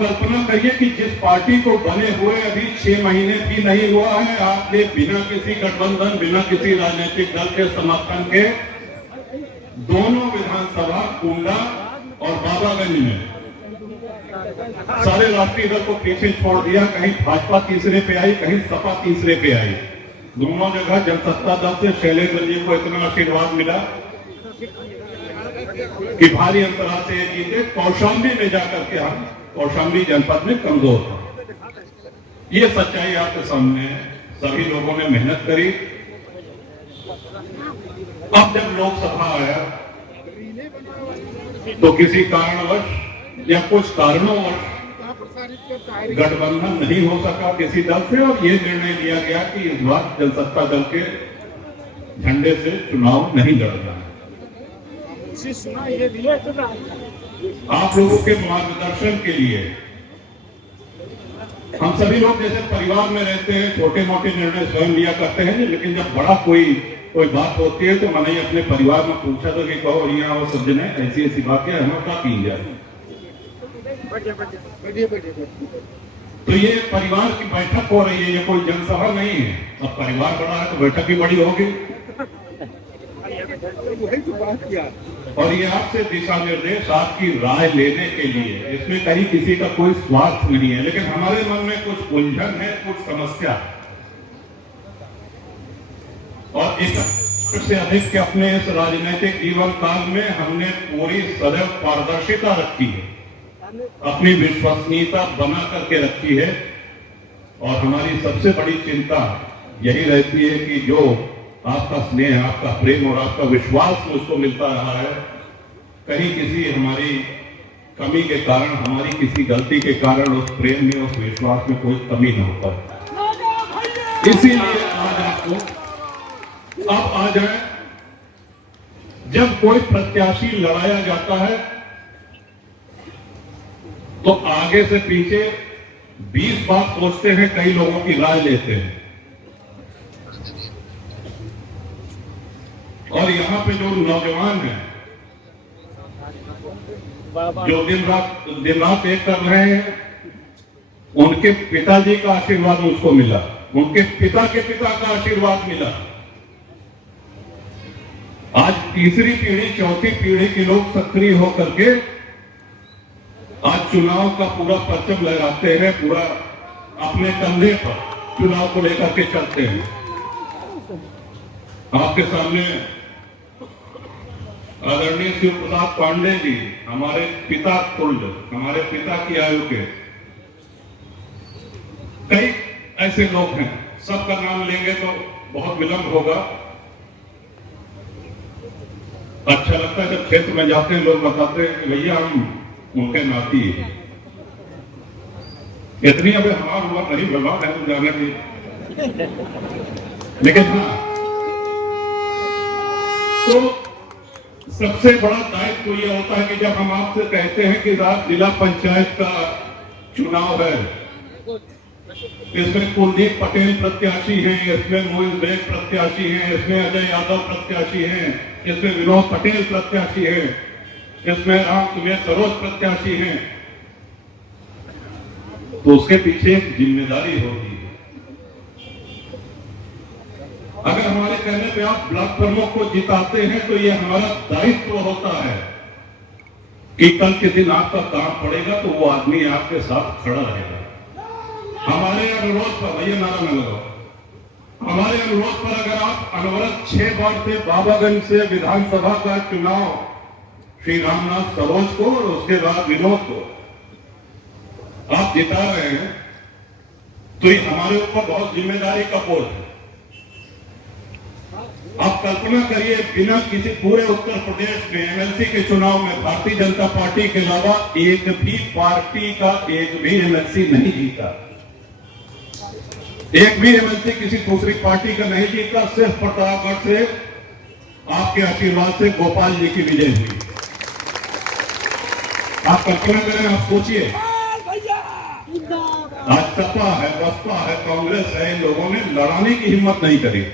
कल्पना करिए कि जिस पार्टी को बने हुए अभी 6 महीने भी नहीं हुआ है, आपने बिना किसी गठबंधन, बिना किसी राजनीतिक दल के समर्थन के दोनों विधानसभा कुंडा और बाबागंज में सारे राष्ट्रीय दल को पीछे छोड़ दिया। कहीं भाजपा तीसरे पे आई, कहीं सपा तीसरे पे आई। दोनों जगह जनसत्ता दल से शैलेंद्र जी को इतना आशीर्वाद मिला कि भारी अंतराल से जीते। कौशाम्बी में जाकर के हम कौशाम्बी जनपद में कमजोर था। ये सच्चाई आपके सामने है। सभी लोगों ने मेहनत करी। अब जब लोकसभा आया तो किसी कारणवश या कुछ कारणोंवश गठबंधन नहीं हो सका किसी दल से, और ये निर्णय लिया गया कि इस बार जनसत्ता दल के झंडे से चुनाव नहीं लड़ना है। आप लोगों के मार्गदर्शन के लिए हम सभी लोग जैसे परिवार में रहते हैं, छोटे मोटे निर्णय स्वयं लिया करते हैं, लेकिन जब बड़ा कोई बात होती है तो मैंने अपने परिवार में पूछा था कि कहो यहाँ और सब जने ऐसी ऐसी बातें हमें क्या की जाए। तो ये परिवार की बैठक हो रही है, ये कोई जनसभा नहीं है। अब परिवार बड़ा है तो बैठक भी बड़ी होगी। और ये आपसे दिशा निर्देश, आपकी राय लेने के लिए, इसमें कहीं किसी का कोई स्वार्थ नहीं है, लेकिन हमारे मन में कुछ उलझन है, कुछ समस्या, और एक से अधिक के अपने इस राजनीतिक जीवन काल में हमने पूरी सदैव पारदर्शिता रखी है, अपनी विश्वसनीयता बना करके रखी है। और हमारी सबसे बड़ी चिंता यही रहती है कि जो आपका स्नेह, आपका प्रेम और आपका विश्वास मुझको मिलता रहा है, कहीं किसी हमारी कमी के कारण, हमारी किसी गलती के कारण उस प्रेम में, उस विश्वास में कोई कमी न हो पाए। इसीलिए आज आपको अब आ जाए, जब कोई प्रत्याशी लड़ाया जाता है तो आगे से पीछे 20 बार सोचते हैं, कई लोगों की राय लेते हैं। और यहां पे जो नौजवान हैं, जो दिन रात एक कर रहे हैं, उनके पिताजी का आशीर्वाद मुझको मिला, उनके पिता के पिता का आशीर्वाद मिला। आज तीसरी पीढ़ी, चौथी पीढ़ी के लोग सक्रिय होकर के आज चुनाव का पूरा परचम लगाते हैं, पूरा अपने कंधे पर चुनाव को लेकर के चलते हैं। आपके सामने आदरणीय शिव प्रसाद पांडे जी, हमारे पिता तुल्य, हमारे पिता की आयु के कई ऐसे लोग हैं। सबका नाम लेंगे तो बहुत विलंब होगा। अच्छा लगता है जब क्षेत्र में जाते हैं, लोग बताते हैं कि भैया हम उनके नाती हैं। इतनी अभी हमारा हुआ नहीं भगवान है जाने की, लेकिन हाँ, तो सबसे बड़ा दायित्व तो यह होता है कि जब हम आपसे कहते हैं कि रात जिला पंचायत का चुनाव है, इसमें कुलदीप पटेल प्रत्याशी हैं, इसमें मोहित बेग प्रत्याशी हैं, इसमें अजय यादव प्रत्याशी हैं, इसमें विनोद पटेल प्रत्याशी हैं, इसमें राम सुमेर सरोज प्रत्याशी हैं, तो उसके पीछे एक जिम्मेदारी होगी। अगर हमारे कहने पे आप ब्लॉक प्रमुख को जिताते हैं तो ये हमारा दायित्व होता है कि कल के दिन आपका काम पड़ेगा तो वो आदमी आपके साथ खड़ा रहेगा। हमारे अनुरोध पर, भैया नारा न लगाओ, हमारे अनुरोध पर अगर आप अनवरत 6 बार से बाबागंज से विधानसभा का चुनाव श्री रामनाथ सरोज को और उसके बाद विनोद को आप जिता रहे हैं तो ये हमारे ऊपर बहुत जिम्मेदारी का बोझ है। आप कल्पना करिए, बिना किसी पूरे उत्तर प्रदेश में एमएलसी के चुनाव में भारतीय जनता पार्टी के अलावा एक भी पार्टी का एक भी एमएलसी नहीं जीता। एक भी एमएलसी किसी दूसरी पार्टी का नहीं जीता। सिर्फ प्रतापगढ़ से आपके आशीर्वाद से गोपाल जी की विजय हुई। आप कल्पना करें, आप सोचिए, आज सपा है, बसपा है, कांग्रेस है, इन लोगों ने लड़ाने की हिम्मत नहीं करी।